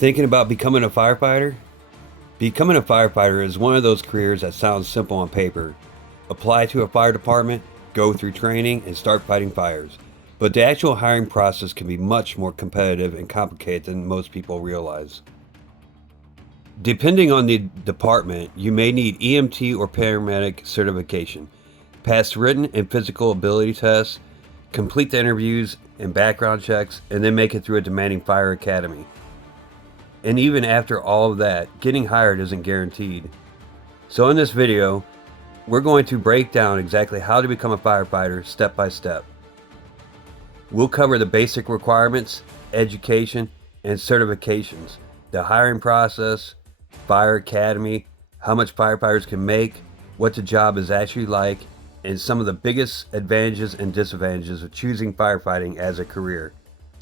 Thinking about becoming a firefighter? Becoming a firefighter is one of those careers that sounds simple on paper. Apply to a fire department, go through training, and start fighting fires. But the actual hiring process can be much more competitive and complicated than most people realize. Depending on the department, you may need EMT or paramedic certification, pass written and physical ability tests, complete the interviews and background checks, and then make it through a demanding fire academy. And even after all of that, getting hired isn't guaranteed. So in this video, we're going to break down exactly how to become a firefighter step by step. We'll cover the basic requirements, education, and certifications, the hiring process, fire academy, how much firefighters can make, what the job is actually like, and some of the biggest advantages and disadvantages of choosing firefighting as a career.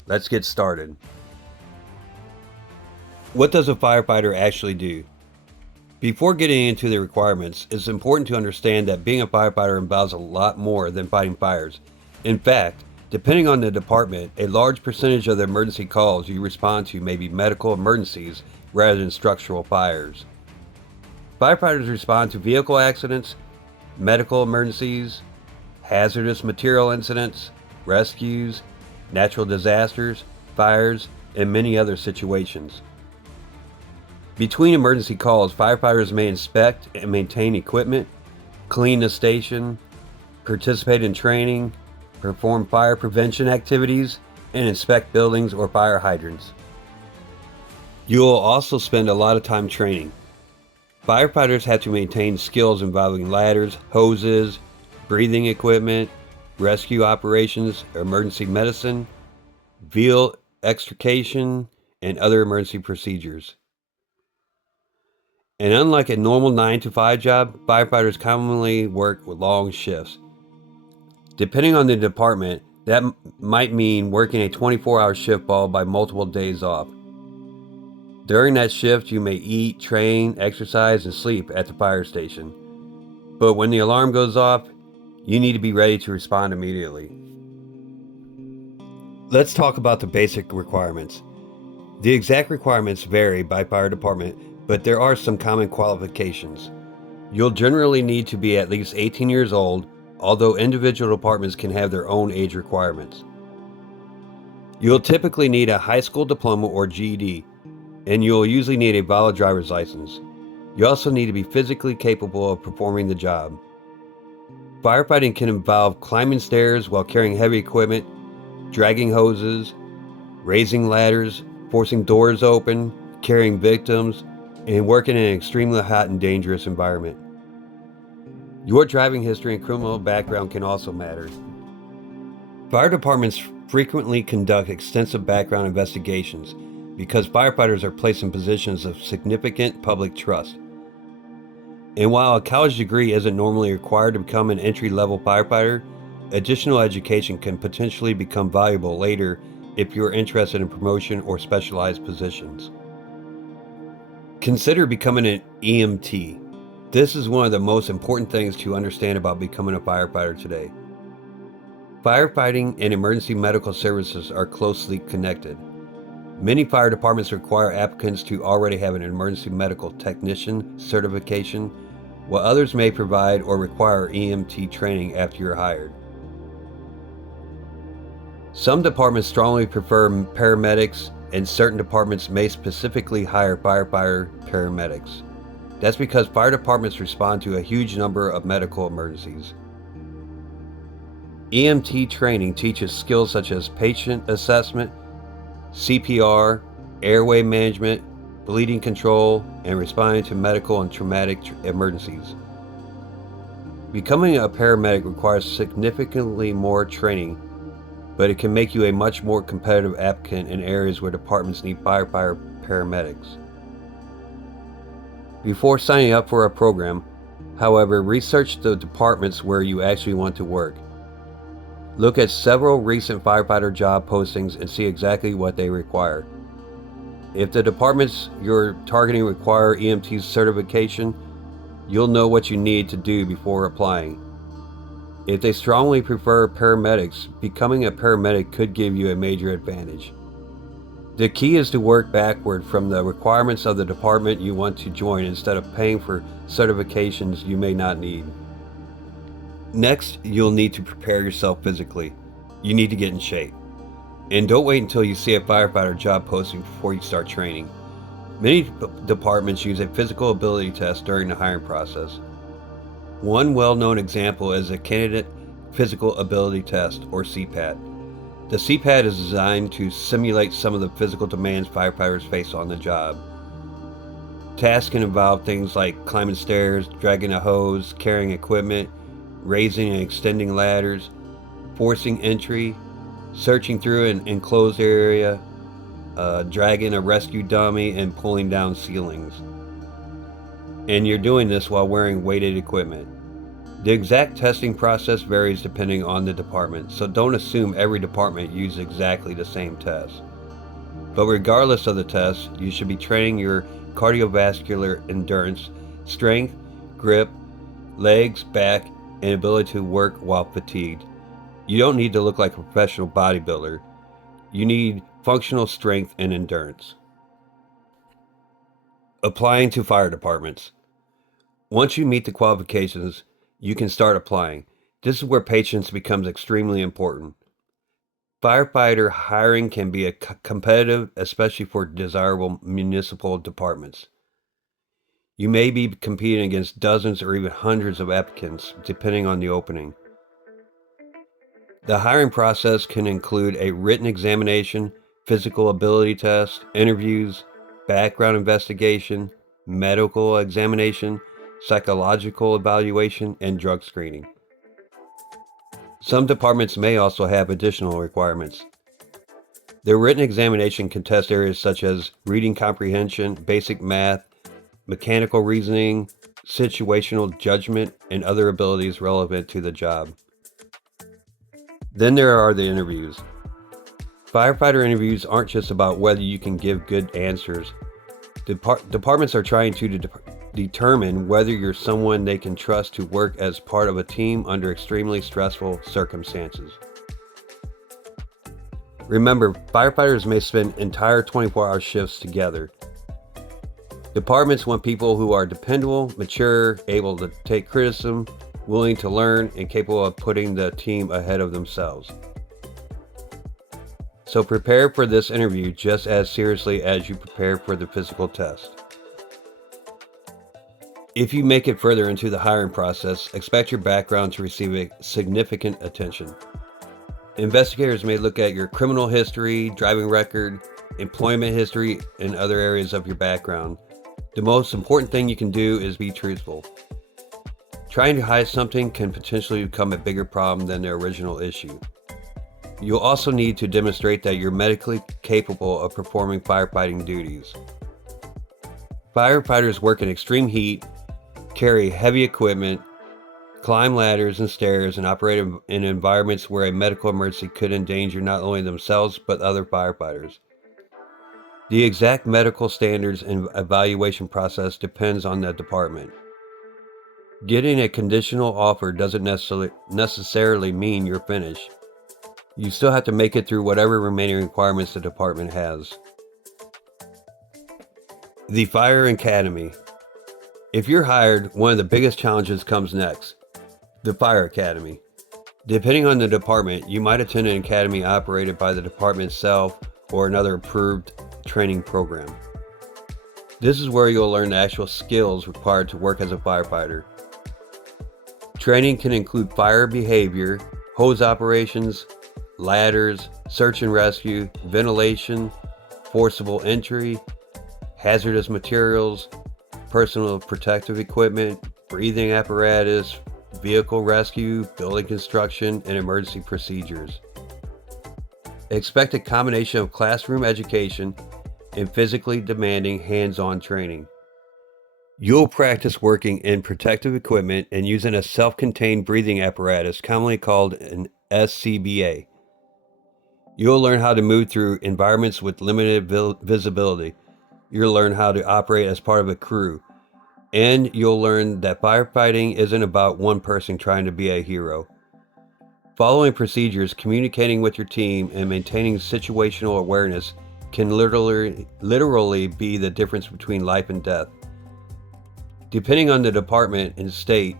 Let's get started. What does a firefighter actually do? Before getting into the requirements, it's important to understand that being a firefighter involves a lot more than fighting fires. In fact, depending on the department, a large percentage of the emergency calls you respond to may be medical emergencies rather than structural fires. Firefighters respond to vehicle accidents, medical emergencies, hazardous material incidents, rescues, natural disasters, fires, and many other situations. Between emergency calls, firefighters may inspect and maintain equipment, clean the station, participate in training, perform fire prevention activities, and inspect buildings or fire hydrants. You will also spend a lot of time training. Firefighters have to maintain skills involving ladders, hoses, breathing equipment, rescue operations, emergency medicine, vehicle extrication, and other emergency procedures. And unlike a normal 9-to-5 job, firefighters commonly work with long shifts. Depending on the department, that might mean working a 24-hour shift followed by multiple days off. During that shift, you may eat, train, exercise, and sleep at the fire station. But when the alarm goes off, you need to be ready to respond immediately. Let's talk about the basic requirements. The exact requirements vary by fire department, but there are some common qualifications. You'll generally need to be at least 18 years old, although individual departments can have their own age requirements. You'll typically need a high school diploma or GED, and you'll usually need a valid driver's license. You also need to be physically capable of performing the job. Firefighting can involve climbing stairs while carrying heavy equipment, dragging hoses, raising ladders, forcing doors open, carrying victims, and working in an extremely hot and dangerous environment. Your driving history and criminal background can also matter. Fire departments frequently conduct extensive background investigations because firefighters are placed in positions of significant public trust. And while a college degree isn't normally required to become an entry-level firefighter, additional education can potentially become valuable later if you're interested in promotion or specialized positions. Consider becoming an EMT. This is one of the most important things to understand about becoming a firefighter today. Firefighting and emergency medical services are closely connected. Many fire departments require applicants to already have an emergency medical technician certification, while others may provide or require EMT training after you're hired. Some departments strongly prefer paramedics, and certain departments may specifically hire firefighter paramedics. That's because fire departments respond to a huge number of medical emergencies. EMT training teaches skills such as patient assessment, CPR, airway management, bleeding control, and responding to medical and traumatic emergencies. Becoming a paramedic requires significantly more training, but it can make you a much more competitive applicant in areas where departments need firefighter paramedics. Before signing up for a program, however, research the departments where you actually want to work. Look at several recent firefighter job postings and see exactly what they require. If the departments you're targeting require EMT certification, you'll know what you need to do before applying. If they strongly prefer paramedics, becoming a paramedic could give you a major advantage. The key is to work backward from the requirements of the department you want to join instead of paying for certifications you may not need. Next, you'll need to prepare yourself physically. You need to get in shape. And don't wait until you see a firefighter job posting before you start training. Many departments use a physical ability test during the hiring process. One well-known example is a candidate physical ability test, or CPAT. The CPAT is designed to simulate some of the physical demands firefighters face on the job. Tasks can involve things like climbing stairs, dragging a hose, carrying equipment, raising and extending ladders, forcing entry, searching through an enclosed area, dragging a rescue dummy, and pulling down ceilings. And you're doing this while wearing weighted equipment. The exact testing process varies depending on the department, so don't assume every department uses exactly the same test. But regardless of the test, you should be training your cardiovascular endurance, strength, grip, legs, back, and ability to work while fatigued. You don't need to look like a professional bodybuilder. You need functional strength and endurance. Applying to fire departments. Once you meet the qualifications, you can start applying. This is where patience becomes extremely important. Firefighter hiring can be competitive, especially for desirable municipal departments. You may be competing against dozens or even hundreds of applicants, depending on the opening. The hiring process can include a written examination, physical ability test, interviews, background investigation, medical examination, psychological evaluation, and drug screening. Some departments may also have additional requirements. The written examination can test areas such as reading comprehension, basic math, mechanical reasoning, situational judgment, and other abilities relevant to the job. Then there are the interviews. Firefighter interviews aren't just about whether you can give good answers. Departments are trying to determine whether you're someone they can trust to work as part of a team under extremely stressful circumstances. Remember, firefighters may spend entire 24-hour shifts together. Departments want people who are dependable, mature, able to take criticism, willing to learn, and capable of putting the team ahead of themselves. So prepare for this interview just as seriously as you prepare for the physical test. If you make it further into the hiring process, expect your background to receive significant attention. Investigators may look at your criminal history, driving record, employment history, and other areas of your background. The most important thing you can do is be truthful. Trying to hide something can potentially become a bigger problem than the original issue. You'll also need to demonstrate that you're medically capable of performing firefighting duties. Firefighters work in extreme heat, carry heavy equipment, climb ladders and stairs, and operate in environments where a medical emergency could endanger not only themselves but other firefighters. The exact medical standards and evaluation process depends on the department. Getting a conditional offer doesn't necessarily mean you're finished. You still have to make it through whatever remaining requirements the department has. The Fire Academy. If you're hired, one of the biggest challenges comes next. The Fire Academy. Depending on the department, you might attend an academy operated by the department itself or another approved training program. This is where you'll learn the actual skills required to work as a firefighter. Training can include fire behavior, hose operations, ladders, search and rescue, ventilation, forcible entry, hazardous materials, personal protective equipment, breathing apparatus, vehicle rescue, building construction, and emergency procedures. Expect a combination of classroom education and physically demanding hands-on training. You'll practice working in protective equipment and using a self-contained breathing apparatus, commonly called an SCBA. You'll learn how to move through environments with limited visibility. You'll learn how to operate as part of a crew. And you'll learn that firefighting isn't about one person trying to be a hero. Following procedures, communicating with your team, and maintaining situational awareness can literally be the difference between life and death. Depending on the department and state,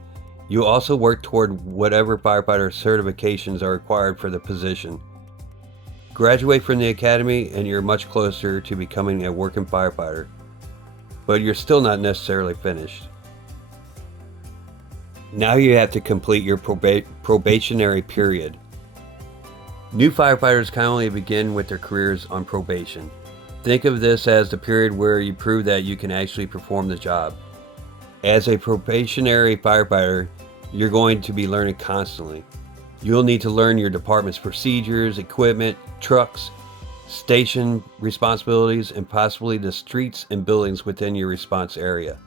you also work toward whatever firefighter certifications are required for the position. Graduate from the academy and you're much closer to becoming a working firefighter, but you're still not necessarily finished. Now you have to complete your probationary period. New firefighters commonly begin with their careers on probation. Think of this as the period where you prove that you can actually perform the job. As a probationary firefighter, you're going to be learning constantly. You'll need to learn your department's procedures, equipment, trucks, station responsibilities, and possibly the streets and buildings within your response area.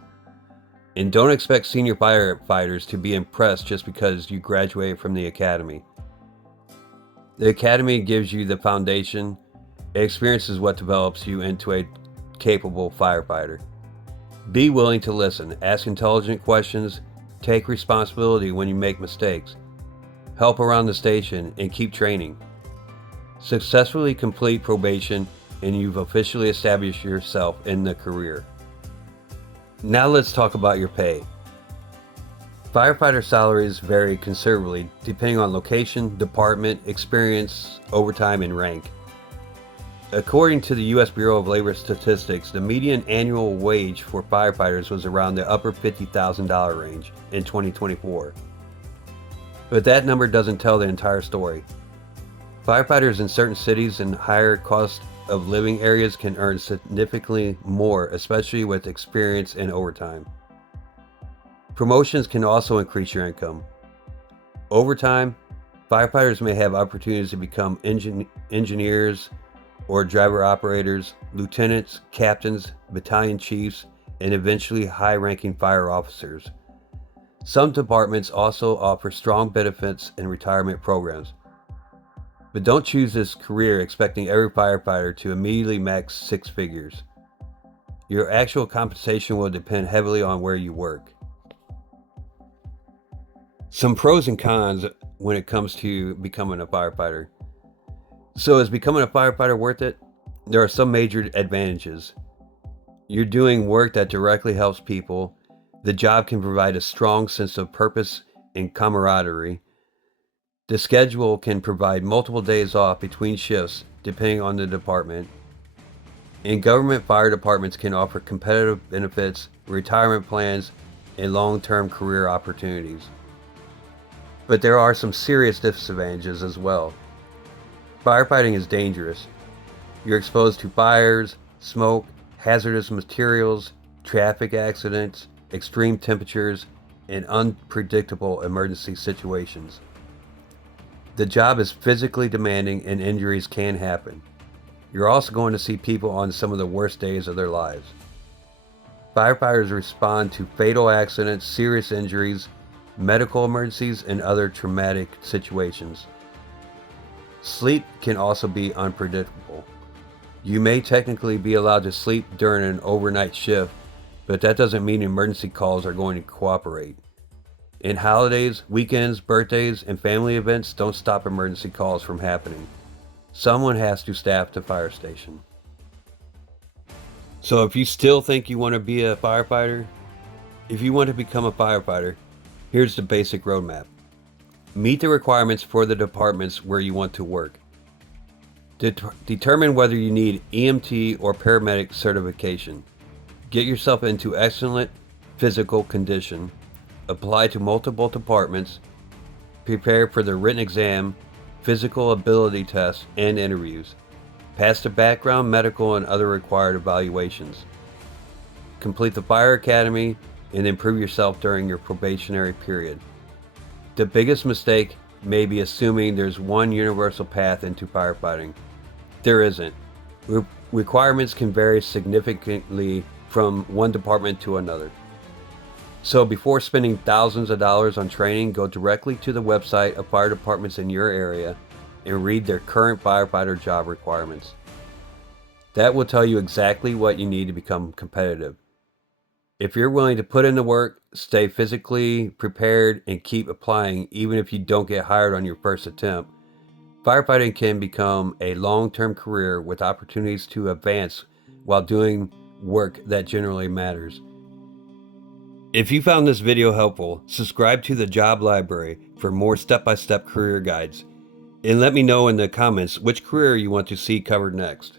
And don't expect senior firefighters to be impressed just because you graduated from the academy. The academy gives you the foundation. Experience is what develops you into a capable firefighter. Be willing to listen, ask intelligent questions, take responsibility when you make mistakes, help around the station, and keep training. Successfully complete probation and you've officially established yourself in the career. Now let's talk about your pay. Firefighter salaries vary considerably depending on location, department, experience, overtime, and rank. According to the U.S. Bureau of Labor Statistics, the median annual wage for firefighters was around the upper $50,000 range in 2024. But that number doesn't tell the entire story. Firefighters in certain cities and higher cost of living areas can earn significantly more, especially with experience and overtime. Promotions can also increase your income. Over time, firefighters may have opportunities to become engineers or driver operators, lieutenants, captains, battalion chiefs, and eventually high-ranking fire officers. Some departments also offer strong benefits and retirement programs. But don't choose this career expecting every firefighter to immediately max six figures. Your actual compensation will depend heavily on where you work. Some pros and cons when it comes to becoming a firefighter. So is becoming a firefighter worth it? There are some major advantages. You're doing work that directly helps people. The job can provide a strong sense of purpose and camaraderie. The schedule can provide multiple days off between shifts depending on the department. And government fire departments can offer competitive benefits, retirement plans, and long-term career opportunities. But there are some serious disadvantages as well. Firefighting is dangerous. You're exposed to fires, smoke, hazardous materials, traffic accidents, extreme temperatures, and unpredictable emergency situations. The job is physically demanding and injuries can happen. You're also going to see people on some of the worst days of their lives. Firefighters respond to fatal accidents, serious injuries, medical emergencies, and other traumatic situations. Sleep can also be unpredictable. You may technically be allowed to sleep during an overnight shift, but that doesn't mean emergency calls are going to cooperate. And holidays, weekends, birthdays, and family events don't stop emergency calls from happening. Someone has to staff the fire station. So if you still think you want to be a firefighter, if you want to become a firefighter, here's the basic roadmap. Meet the requirements for the departments where you want to work. Determine whether you need EMT or paramedic certification. Get yourself into excellent physical condition. Apply to multiple departments. Prepare for the written exam, physical ability tests, and interviews. Pass the background, medical, and other required evaluations. Complete the fire academy and improve yourself during your probationary period. The biggest mistake may be assuming there's one universal path into firefighting. There isn't. Requirements can vary significantly from one department to another. So before spending thousands of dollars on training, go directly to the website of fire departments in your area and read their current firefighter job requirements. That will tell you exactly what you need to become competitive. If you're willing to put in the work, stay physically prepared, and keep applying even if you don't get hired on your first attempt, Firefighting can become a long-term career with opportunities to advance while doing work that generally matters. If you found this video helpful, subscribe to the Job Library for more step-by-step career guides. And let me know in the comments which career you want to see covered next.